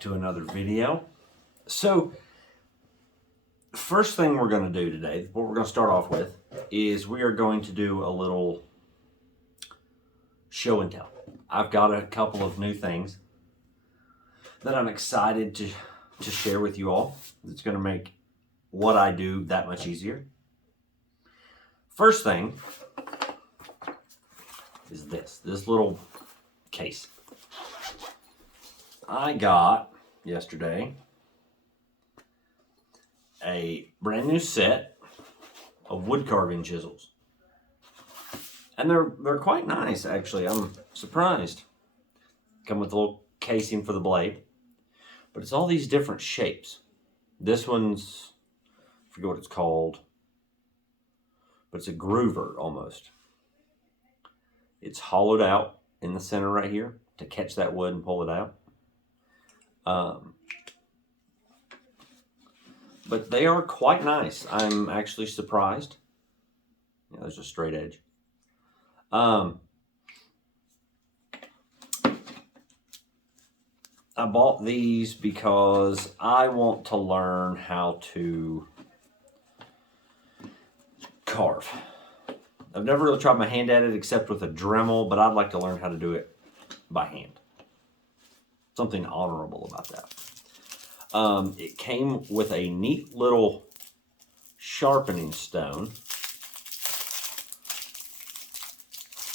back to another video. So, first thing we're going to do today, what we're going to start off with, is we are going to do a little show and tell. I've got a couple of new things that I'm excited to share with you all. It's going to make what I do that much easier. First thing is this little case. I got yesterday a brand new set of wood carving chisels. And they're quite nice, actually. I'm surprised. Come with a little casing for the blade. But it's all these different shapes. This one's, I forget what it's called, but it's a groover almost. It's hollowed out in the center right here to catch that wood and pull it out. But they are quite nice. I'm actually surprised. Yeah, there's a straight edge. I bought these because I want to learn how to carve. I've never really tried my hand at it except with a Dremel, but I'd like to learn how to do it by hand. Something honorable about that. It came with a neat little sharpening stone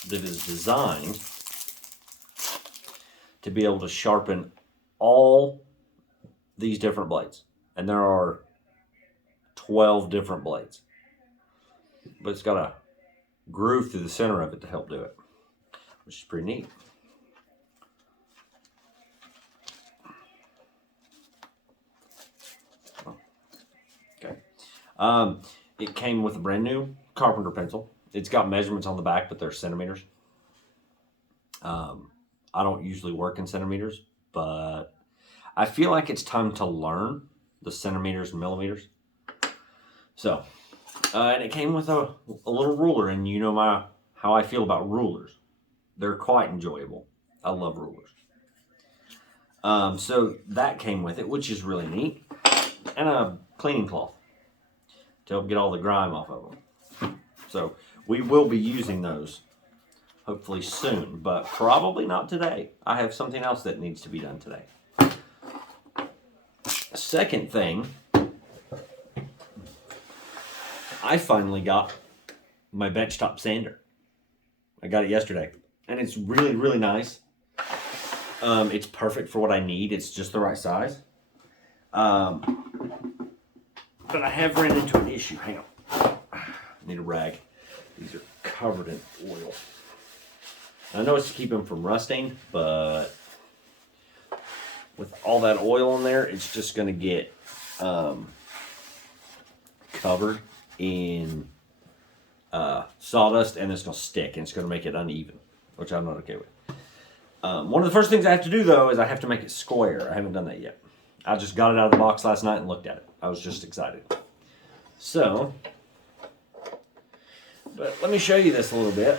that is designed to be able to sharpen all these different blades. And there are 12 different blades. But it's got a groove through the center of it to help do it, which is pretty neat. Okay. It came with a brand new carpenter pencil. It's got measurements on the back, but they're centimeters. I don't usually work in centimeters, but I feel like it's time to learn the centimeters and millimeters. So, and it came with a little ruler, and you know how I feel about rulers. They're quite enjoyable. I love rulers. So that came with it, which is really neat, and a cleaning cloth to help get all the grime off of them. So we will be using those hopefully soon, but probably not today. I have something else that needs to be done today. Second thing, I finally got my benchtop sander. I got it yesterday, and it's really, really nice. It's perfect for what I need. It's just the right size. But I have ran into an issue. Hang on. I need a rag. These are covered in oil. I know it's to keep them from rusting, but with all that oil in there, it's just going to get covered in sawdust, and it's going to stick, and it's going to make it uneven, which I'm not okay with. One of the first things I have to do, though, is I have to make it square. I haven't done that yet. I just got it out of the box last night and looked at it. I was just excited. So, but let me show you this a little bit.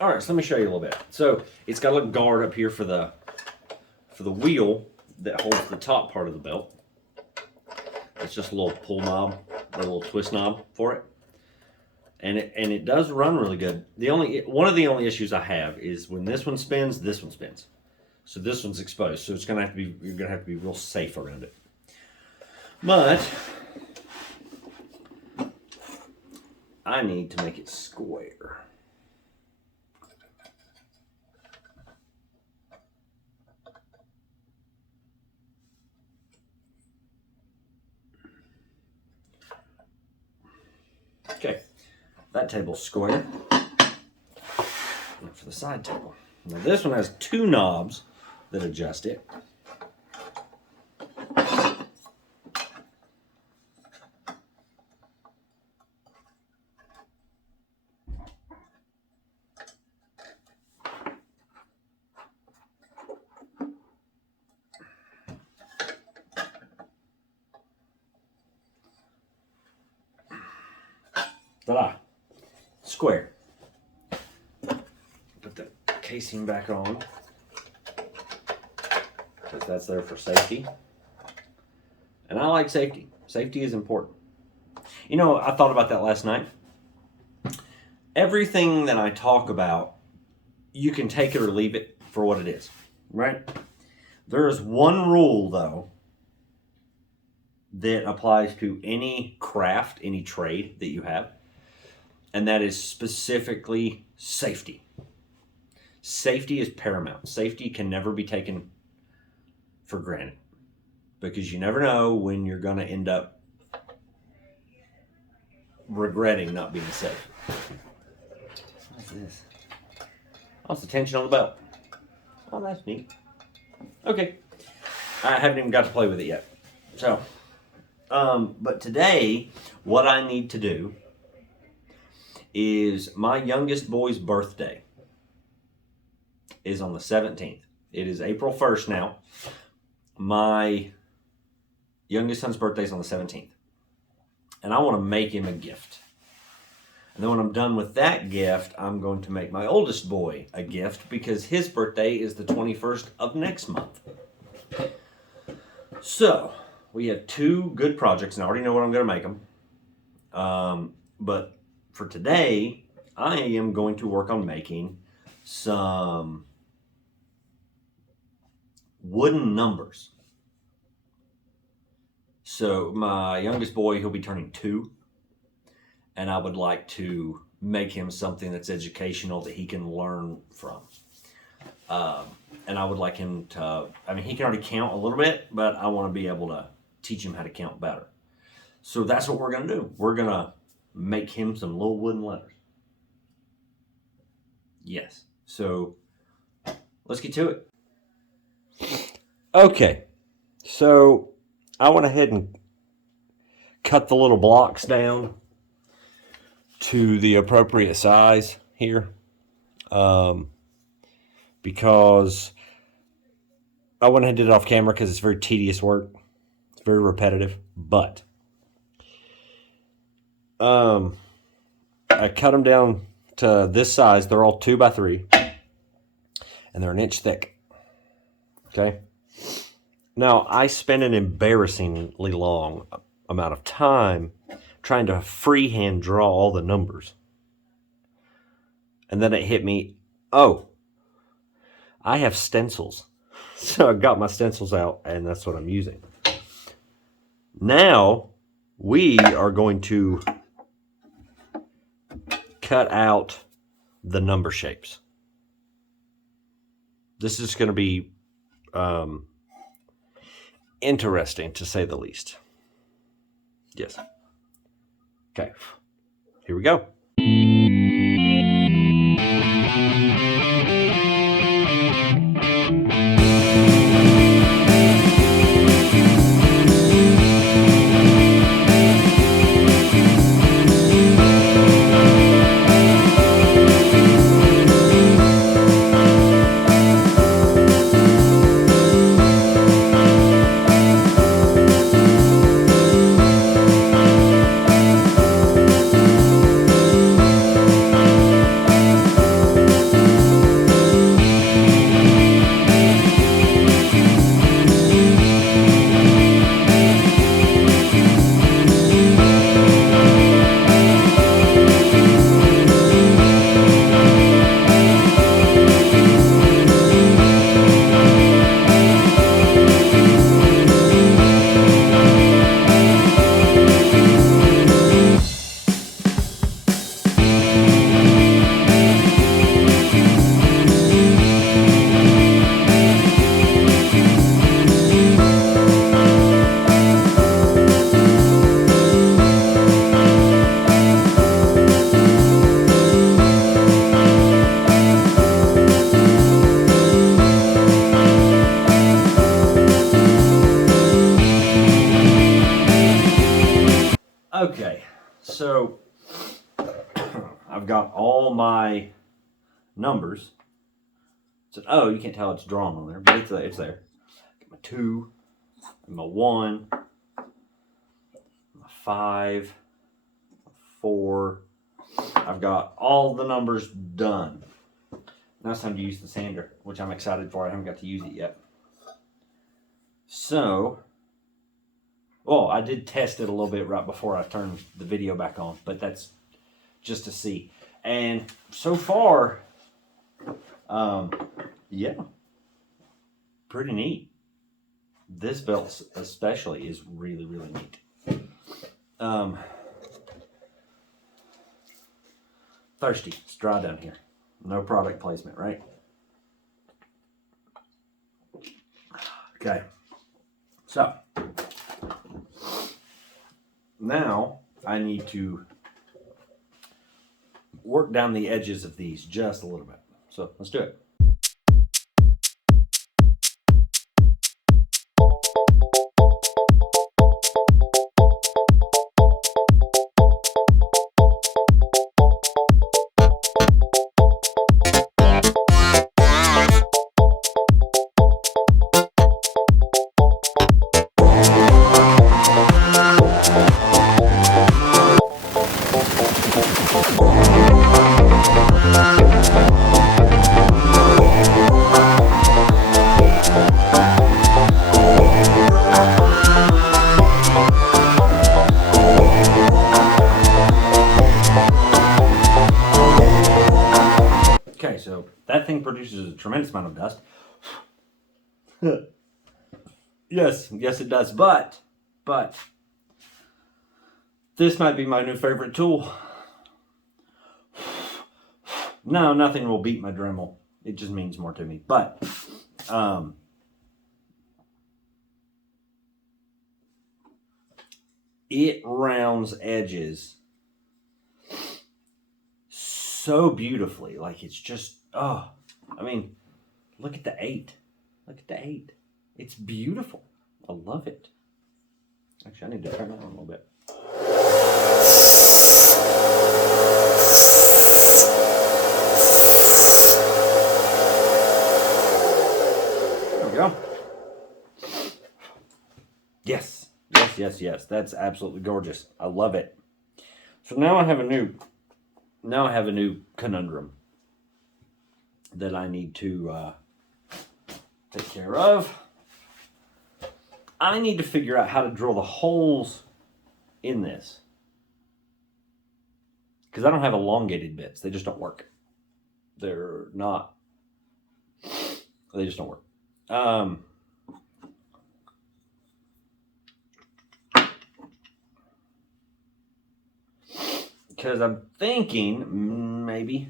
All right, so let me show you a little bit. So it's got a little guard up here for the wheel that holds the top part of the belt. It's just a little pull knob, a little twist knob for it. And it does run really good. One of the only issues I have is when this one spins, this one spins. So this one's exposed. So you're gonna have to be real safe around it. But I need to make it square. Okay, that table's square. Now for the side table. Now this one has two knobs that adjust it. Ta-da! Square. Put the casing back on. because that's there for safety. And I like safety. Safety is important. You know, I thought about that last night. Everything that I talk about, you can take it or leave it for what it is, right? There is one rule, though, that applies to any craft, any trade that you have, and that is specifically safety. Safety is paramount. Safety can never be taken for granted because you never know when you're going to end up regretting not being safe. What's this? Oh, it's the tension on the belt. Oh, that's neat. Okay. I haven't even got to play with it yet. So, but today, what I need to do is my youngest boy's birthday is on the 17th. It is April 1st now. My youngest son's birthday is on the 17th. And I want to make him a gift. And then when I'm done with that gift, I'm going to make my oldest boy a gift because his birthday is the 21st of next month. So, we have two good projects, and I already know what I'm going to make them. But for today, I am going to work on making some wooden numbers. So, my youngest boy, he'll be turning 2. And I would like to make him something that's educational that he can learn from. And I would like him to, he can already count a little bit, but I want to be able to teach him how to count better. So that's what we're going to do. We're going to make him some little wooden letters. Yes. So let's get to it. Okay. So I went ahead and cut the little blocks down to the appropriate size here, because I went ahead and did it off camera because it's very tedious work. It's very repetitive, but I cut them down to this size. They're all 2 by 3, and they're 1 inch thick. Okay. Now I spent an embarrassingly long amount of time trying to freehand draw all the numbers. And then it hit me, oh, I have stencils. So I got my stencils out, and that's what I'm using. Now, we are going to cut out the number shapes. This is going to be interesting, to say the least. Yes. Okay, here we go. Okay, so I've got all my numbers. So, oh, you can't tell it's drawn on there, but it's there. Got my 2, my 1, my 5, my 4. I've got all the numbers done. Now it's time to use the sander, which I'm excited for. I haven't got to use it yet. So, well, I did test it a little bit right before I turned the video back on, but that's just to see. And so far, yeah, pretty neat. This belt especially is really, really neat. Thirsty. It's dry down here. No product placement, right? Okay. So, now I need to work down the edges of these just a little bit. So, let's do it. Okay, so that thing produces a tremendous amount of dust. Yes, it does. But this might be my new favorite tool. No, nothing will beat my Dremel. It just means more to me. But it rounds edges so beautifully. Like, it's just, oh, I mean, look at the 8. Look at the 8. It's beautiful. I love it. Actually, I need to turn that on a little bit. There we go. Yes. That's absolutely gorgeous. I love it. So now I have a new conundrum that I need to take care of. I need to figure out how to drill the holes in this, because I don't have elongated bits. They just don't work. They just don't work. Because I'm thinking maybe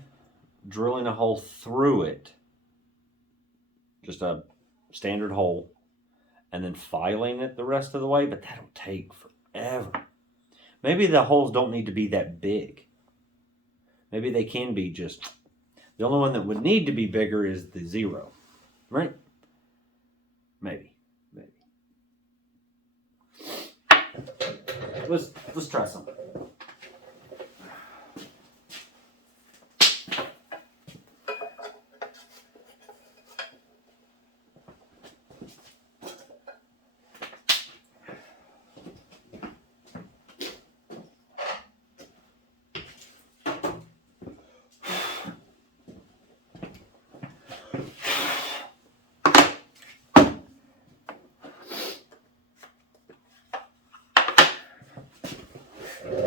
drilling a hole through it, just a standard hole, and then filing it the rest of the way, but that'll take forever. Maybe the holes don't need to be that big. Maybe they can be just, the only one that would need to be bigger is the 0, right? Maybe. Let's try something.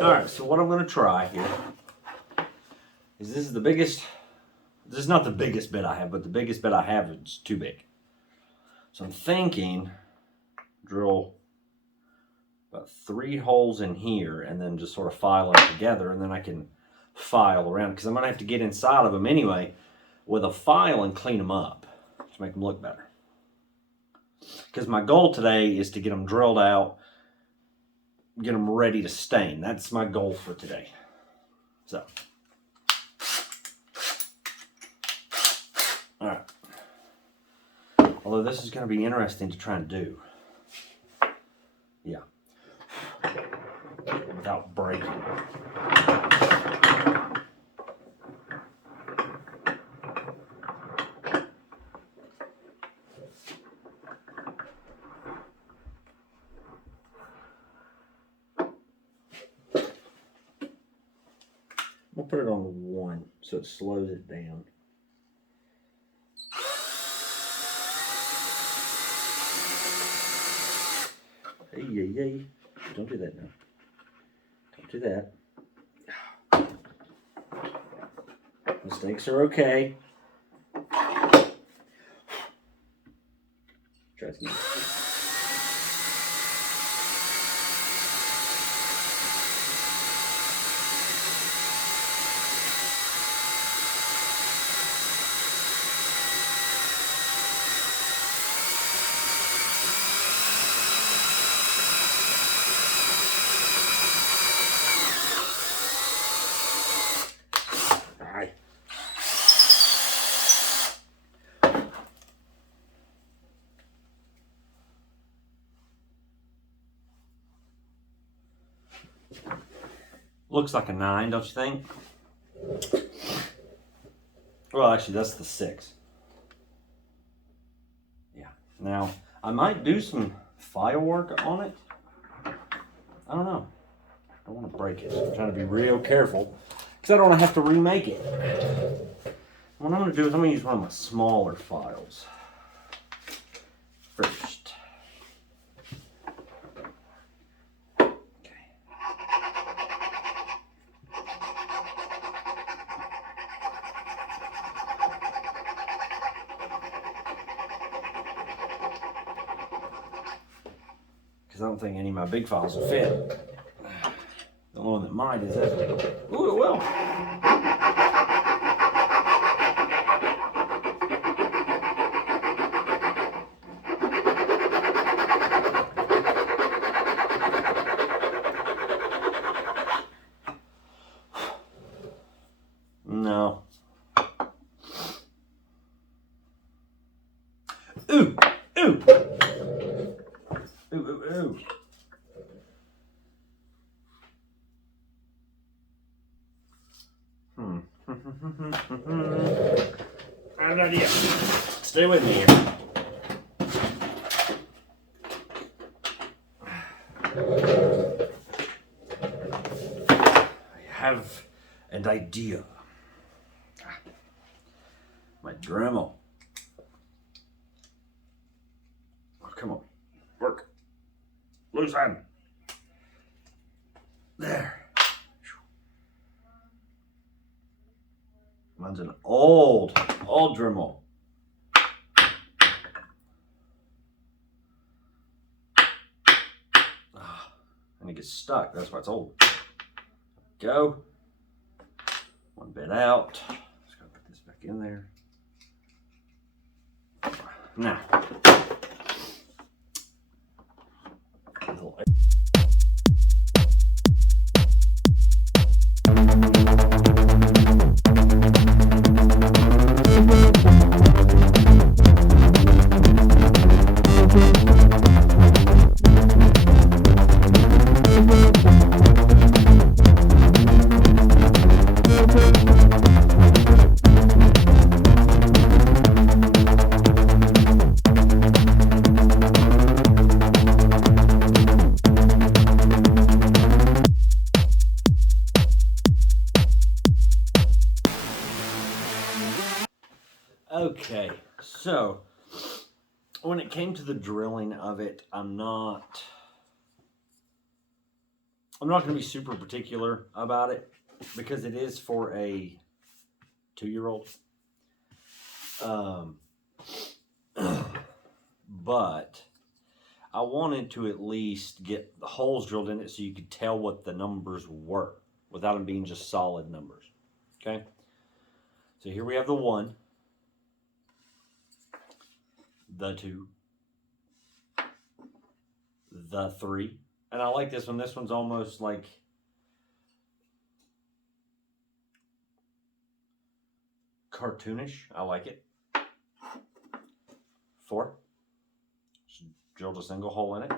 Alright, so what I'm going to try here is this is not the biggest bit I have, but the biggest bit I have is too big. So I'm thinking drill about 3 holes in here and then just sort of file them together, and then I can file around, because I'm going to have to get inside of them anyway with a file and clean them up to make them look better. Because my goal today is to get them drilled out, get them ready to stain. That's my goal for today. So, all right. Although this is going to be interesting to try and do. Yeah. Without breaking. I'll put it on 1 so it slows it down. Hey, hey, hey. Don't do that now. Don't do that. Mistakes are okay. Try it again. Alright. Looks like a 9, don't you think? Well, actually, that's the 6. Yeah. Now, I might do some firework on it. I don't know. I don't want to break it. I'm trying to be real careful because I don't want to have to remake it. What I'm going to do is I'm going to use one of my smaller files first. Okay. Because I don't think any of my big files will fit. The one that might is this one. Ooh, it will. No. Ooh, ooh. Ooh, ooh, ooh. I have an idea. Stay with me here. I have an idea. My Dremel. Oh, come on. Work. Loose hand. There. Mine's an old Dremel. And it gets stuck. That's why it's old. Go. One bit out. Just gotta put this back in there. Now. Okay, so when it came to the drilling of it, I'm not going to be super particular about it because it is for a 2-year-old. But I wanted to at least get the holes drilled in it so you could tell what the numbers were without them being just solid numbers. Okay, so here we have the 1, the 2, the 3, and I like this one. This one's almost like cartoonish. I like it. 4. Just drilled a single hole in it.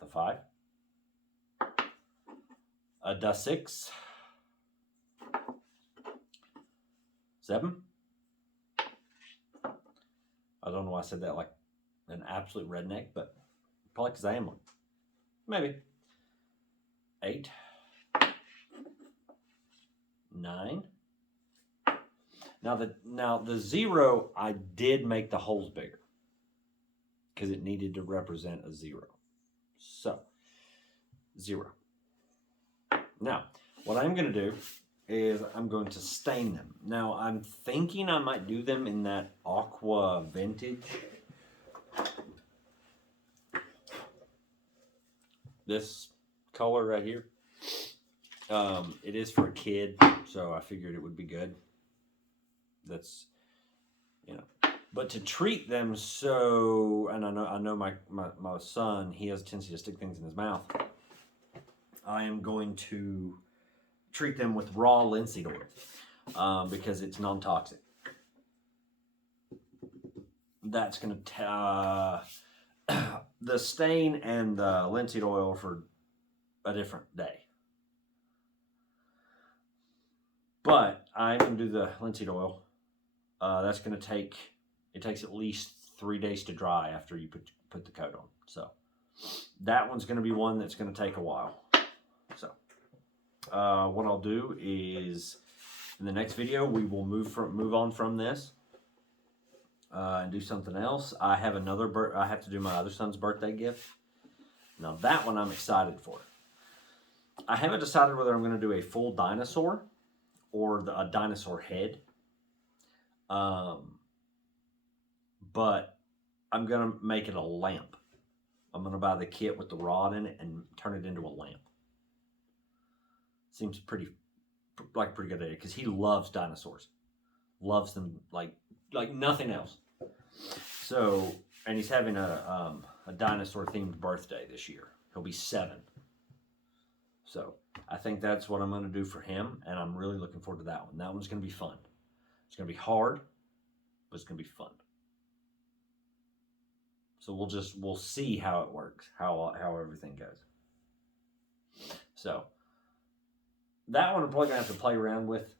The 5. The 6. 7. I don't know why I said that like an absolute redneck, but probably because I am one. Maybe. 8. 9. Now the 0, I did make the holes bigger because it needed to represent a 0. So, 0. Now, what I'm going to do is I'm going to stain them. Now, I'm thinking I might do them in that aqua vintage. This color right here. It is for a kid, so I figured it would be good. That's, you know. But to treat them so, and I know my son, he has a tendency to stick things in his mouth. I am going to treat them with raw linseed oil because it's non-toxic. That's going to the stain and the linseed oil for a different day. But I'm going to do the linseed oil. That's going to take, it takes at least 3 days to dry after you put the coat on. So that one's going to be one that's going to take a while. So what I'll do is in the next video, we will move on from this and do something else. I have I have to do my other son's birthday gift. Now that one I'm excited for. I haven't decided whether I'm going to do a full dinosaur or a dinosaur head. But I'm going to make it a lamp. I'm going to buy the kit with the rod in it and turn it into a lamp. Seems like a pretty good idea because he loves dinosaurs. Loves them like nothing else. So, and he's having a dinosaur themed birthday this year. He'll be 7. So I think that's what I'm going to do for him, and I'm really looking forward to that one. That one's going to be fun. It's going to be hard, but it's going to be fun. So we'll see how it works, how everything goes. So that one I'm probably going to have to play around with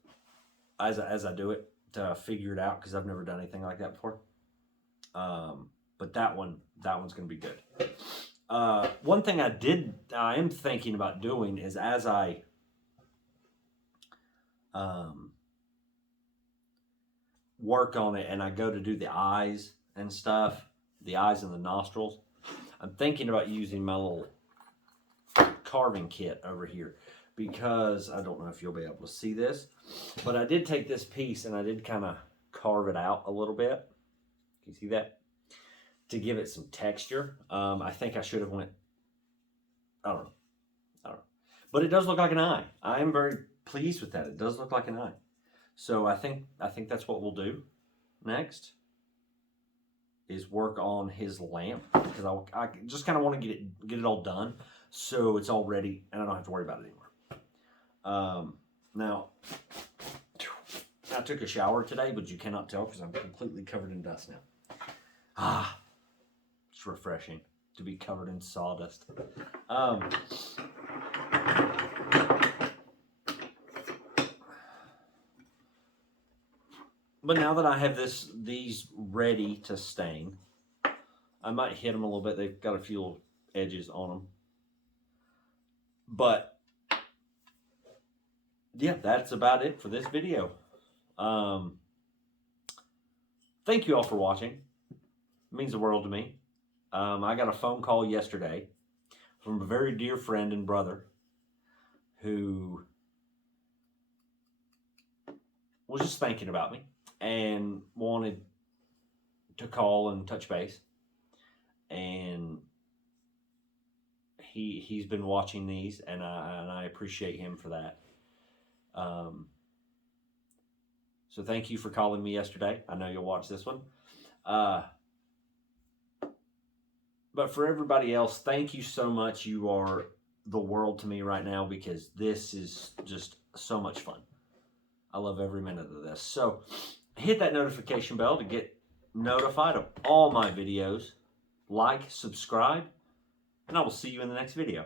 as I do it to figure it out because I've never done anything like that before. But that one's going to be good. One thing I am thinking about doing is as I work on it and I go to do the eyes and stuff, the eyes and the nostrils, I'm thinking about using my little carving kit over here because I don't know if you'll be able to see this, but I did take this piece and I did kind of carve it out a little bit. Can you see that? To give it some texture. I think I should have went, I don't know. But it does look like an eye. I am very pleased with that. It does look like an eye. So I think that's what we'll do next is work on his lamp because I just kind of want to get it all done so it's all ready and I don't have to worry about it anymore. Now, I took a shower today, but you cannot tell because I'm completely covered in dust now. It's refreshing to be covered in sawdust. But now that I have these ready to stain, I might hit them a little bit. They've got a few little edges on them. But yeah, that's about it for this video. Thank you all for watching. It means the world to me. I got a phone call yesterday from a very dear friend and brother who was just thinking about me and wanted to call and touch base. And he's been watching these, and I appreciate him for that. So thank you for calling me yesterday. I know you'll watch this one. But for everybody else, thank you so much. You are the world to me right now because this is just so much fun. I love every minute of this. So hit that notification bell to get notified of all my videos. Like, subscribe, and I will see you in the next video.